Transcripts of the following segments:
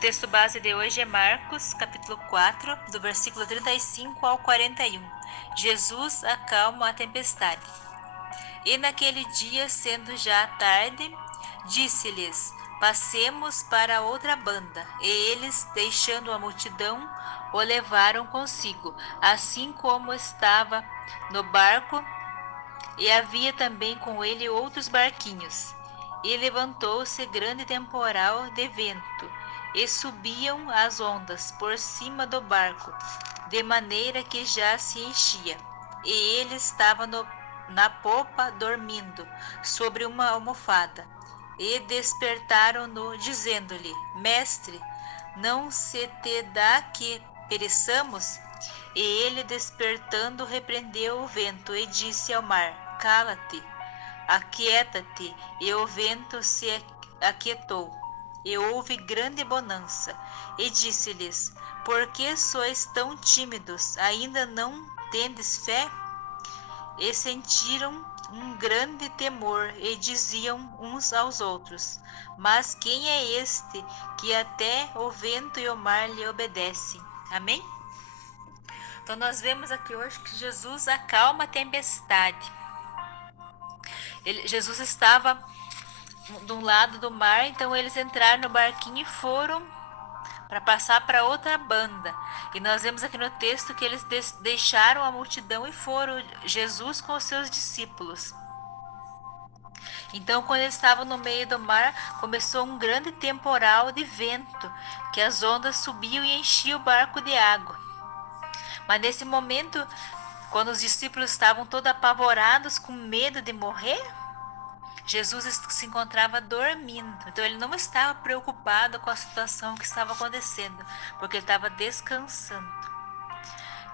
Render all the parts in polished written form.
texto base de hoje é Marcos, capítulo 4, do versículo 35 ao 41. Jesus acalma a tempestade. E naquele dia, sendo já tarde, disse-lhes: Passemos para outra banda. E eles, deixando a multidão, o levaram consigo, assim como estava no barco, e havia também com ele outros barquinhos. E levantou-se grande temporal de vento, e subiam as ondas por cima do barco, de maneira que já se enchia. E ele estava na popa dormindo, sobre uma almofada. E despertaram-no, dizendo-lhe: Mestre, não se te dá que pereçamos? E ele, despertando, repreendeu o vento e disse ao mar: Cala-te, aquieta-te. E o vento se aquietou, e houve grande bonança. E disse-lhes: Por que sois tão tímidos? Ainda não tendes fé? E sentiram um grande temor, e diziam uns aos outros: Mas quem é este que até o vento e o mar lhe obedecem? Amém? Então nós vemos aqui hoje que Jesus acalma a tempestade. Jesus estava de um lado do mar, então eles entraram no barquinho e foram para passar para outra banda. E nós vemos aqui no texto que eles deixaram a multidão e foram Jesus com os seus discípulos. Então, quando eles estavam no meio do mar, começou um grande temporal de vento, que as ondas subiam e enchiam o barco de água. Mas nesse momento, quando os discípulos estavam todos apavorados, com medo de morrer, Jesus se encontrava dormindo. Então ele não estava preocupado com a situação que estava acontecendo, porque ele estava descansando,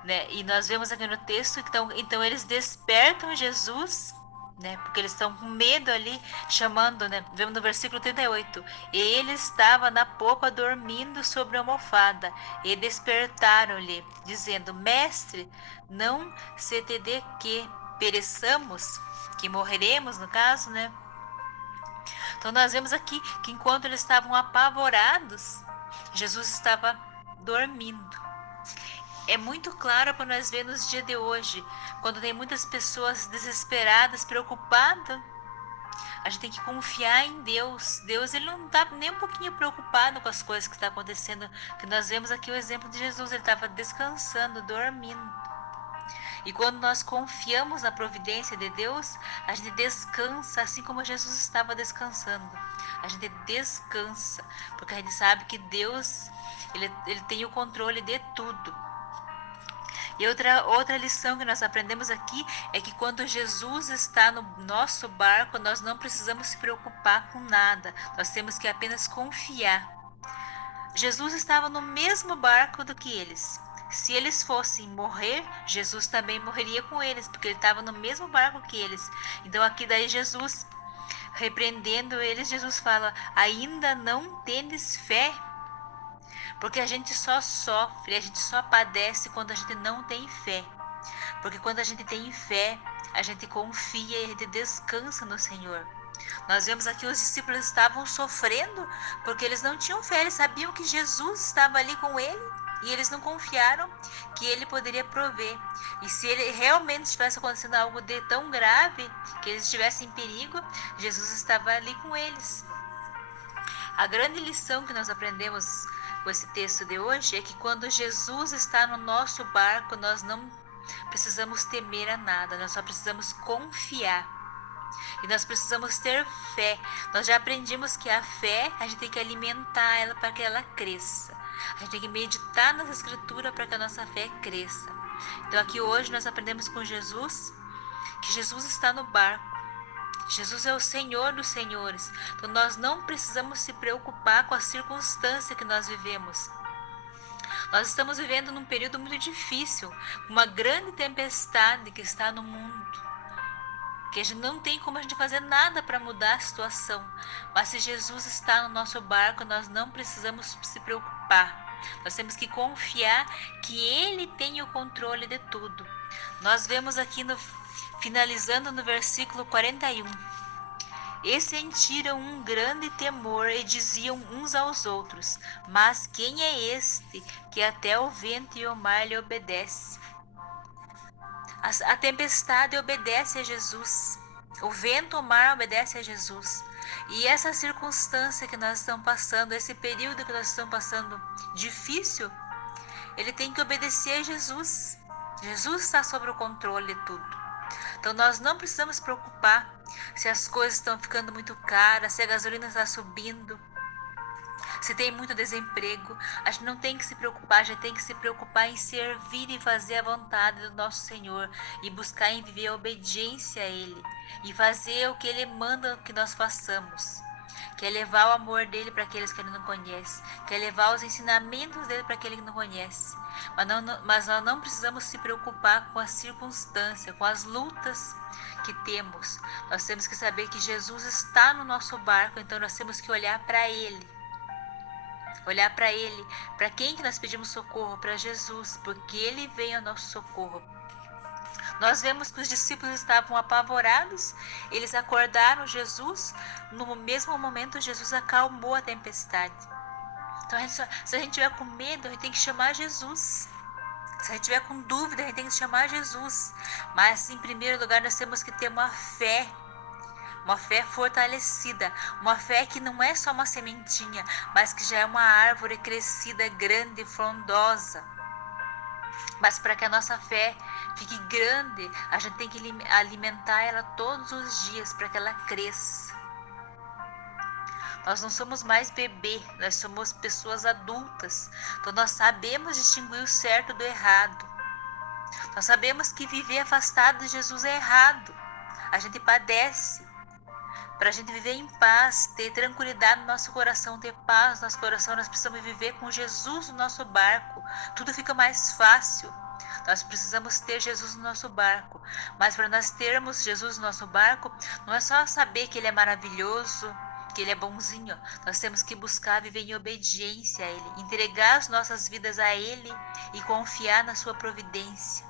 né? E nós vemos aqui no texto, então eles despertam Jesus, né? Porque eles estão com medo ali, chamando, né? Vemos no versículo 38. E ele estava na popa dormindo sobre a almofada, e despertaram-lhe, dizendo: Mestre, não se te dê que pereçamos, que morreremos, no caso, né? Então nós vemos aqui que enquanto eles estavam apavorados, Jesus estava dormindo. É muito claro para nós ver nos dias de hoje, quando tem muitas pessoas desesperadas, preocupadas. A gente tem que confiar em Deus. Deus, ele não está nem um pouquinho preocupado com as coisas que estão acontecendo. Que nós vemos aqui o exemplo de Jesus, ele estava descansando, dormindo. E quando nós confiamos na providência de Deus, a gente descansa, assim como Jesus estava descansando. A gente descansa, porque a gente sabe que Deus, ele tem o controle de tudo. E outra lição que nós aprendemos aqui é que quando Jesus está no nosso barco, nós não precisamos se preocupar com nada. Nós temos que apenas confiar. Jesus estava no mesmo barco do que eles. Se eles fossem morrer, Jesus também morreria com eles, porque ele estava no mesmo barco que eles. Então aqui daí Jesus, repreendendo eles, Jesus fala: ainda não tendes fé? Porque a gente só sofre, a gente só padece quando a gente não tem fé. Porque quando a gente tem fé, a gente confia e a gente descansa no Senhor. Nós vemos aqui os discípulos estavam sofrendo porque eles não tinham fé, eles sabiam que Jesus estava ali com ele e eles não confiaram que ele poderia prover. E se ele realmente estivesse acontecendo algo de tão grave, que eles estivessem em perigo, Jesus estava ali com eles. A grande lição que nós aprendemos com esse texto de hoje é que quando Jesus está no nosso barco, nós não precisamos temer a nada, nós só precisamos confiar. E nós precisamos ter fé. Nós já aprendimos que a fé, a gente tem que alimentar ela para que ela cresça. A gente tem que meditar nas escrituras para que a nossa fé cresça. Então aqui hoje nós aprendemos com Jesus que Jesus está no barco. Jesus é o Senhor dos senhores. Então nós não precisamos se preocupar com a circunstância que nós vivemos. Nós estamos vivendo num período muito difícil, uma grande tempestade que está no mundo. Que a gente não tem como a gente fazer nada para mudar a situação. Mas se Jesus está no nosso barco, nós não precisamos se preocupar. Nós temos que confiar que Ele tem o controle de tudo. Nós vemos aqui finalizando no versículo 41. E sentiram um grande temor e diziam uns aos outros: Mas quem é este que até o vento e o mar lhe obedecem? A tempestade obedece a Jesus. O vento, o mar obedece a Jesus. E essa circunstância que nós estamos passando, esse período que nós estamos passando difícil, ele tem que obedecer a Jesus. Jesus está sob o controle de tudo. Então nós não precisamos preocupar se as coisas estão ficando muito caras, se a gasolina está subindo, se tem muito desemprego. A gente não tem que se preocupar, a gente tem que se preocupar em servir e fazer a vontade do nosso Senhor e buscar em viver a obediência a Ele e fazer o que Ele manda que nós façamos. Quer levar o amor dele para aqueles que ele não conhece, quer levar os ensinamentos dele para aquele que não conhece. Mas nós não precisamos se preocupar com a circunstância, com as lutas que temos. Nós temos que saber que Jesus está no nosso barco, então nós temos que olhar para Ele. Olhar para Ele. Para quem que nós pedimos socorro? Para Jesus, porque Ele veio ao nosso socorro. Nós vemos que os discípulos estavam apavorados, eles acordaram Jesus, no mesmo momento Jesus acalmou a tempestade. Então, se a gente tiver com medo, a gente tem que chamar Jesus. Se a gente tiver com dúvida, a gente tem que chamar Jesus. Mas, em primeiro lugar, nós temos que ter uma fé fortalecida, uma fé que não é só uma sementinha, mas que já é uma árvore crescida, grande, frondosa. Mas para que a nossa fé fique grande, a gente tem que alimentar ela todos os dias para que ela cresça. Nós não somos mais bebê, nós somos pessoas adultas. Então nós sabemos distinguir o certo do errado. Nós sabemos que viver afastado de Jesus é errado. A gente padece. Para a gente viver em paz, ter tranquilidade no nosso coração, ter paz no nosso coração, nós precisamos viver com Jesus no nosso barco. Tudo fica mais fácil. Nós precisamos ter Jesus no nosso barco. Mas para nós termos Jesus no nosso barco, não é só saber que Ele é maravilhoso, que Ele é bonzinho. Nós temos que buscar viver em obediência a Ele, entregar as nossas vidas a Ele e confiar na sua providência.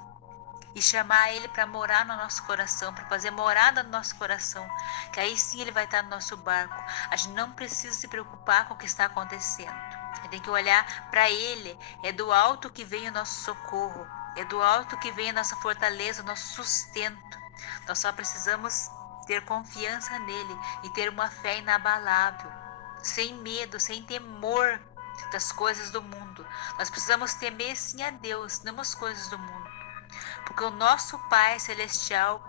E chamar Ele para morar no nosso coração, para fazer morada no nosso coração, que aí sim Ele vai estar no nosso barco. A gente não precisa se preocupar com o que está acontecendo. A gente tem que olhar para Ele. É do alto que vem o nosso socorro, é do alto que vem a nossa fortaleza, o nosso sustento. Nós só precisamos ter confiança nele e ter uma fé inabalável, sem medo, sem temor das coisas do mundo. Nós precisamos temer sim a Deus, não as coisas do mundo. Porque o nosso Pai Celestial,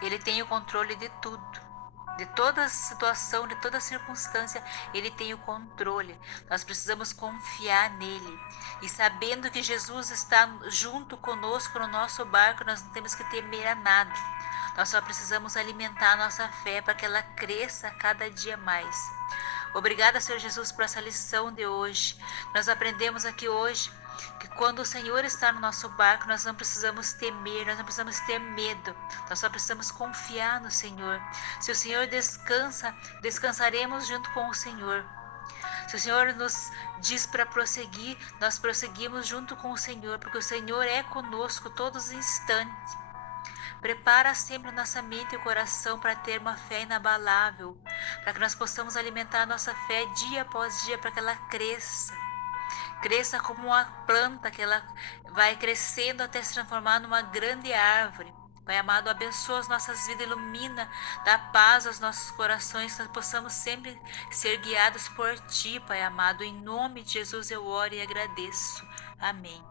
Ele tem o controle de tudo. De toda situação, de toda circunstância, Ele tem o controle. Nós precisamos confiar nele. E sabendo que Jesus está junto conosco no nosso barco, nós não temos que temer a nada. Nós só precisamos alimentar a nossa fé para que ela cresça cada dia mais. Obrigada, Senhor Jesus, por essa lição de hoje. Nós aprendemos aqui hoje que quando o Senhor está no nosso barco, nós não precisamos temer, nós não precisamos ter medo, nós só precisamos confiar no Senhor. Se o Senhor descansa, descansaremos junto com o Senhor. Se o Senhor nos diz para prosseguir, nós prosseguimos junto com o Senhor, porque o Senhor é conosco todos os instantes. Prepara sempre nossa mente e o coração para ter uma fé inabalável, para que nós possamos alimentar a nossa fé dia após dia, para que ela cresça. Cresça como uma planta, que ela vai crescendo até se transformar numa grande árvore. Pai amado, abençoa as nossas vidas, ilumina, dá paz aos nossos corações, que nós possamos sempre ser guiados por Ti, Pai amado. Em nome de Jesus eu oro e agradeço. Amém.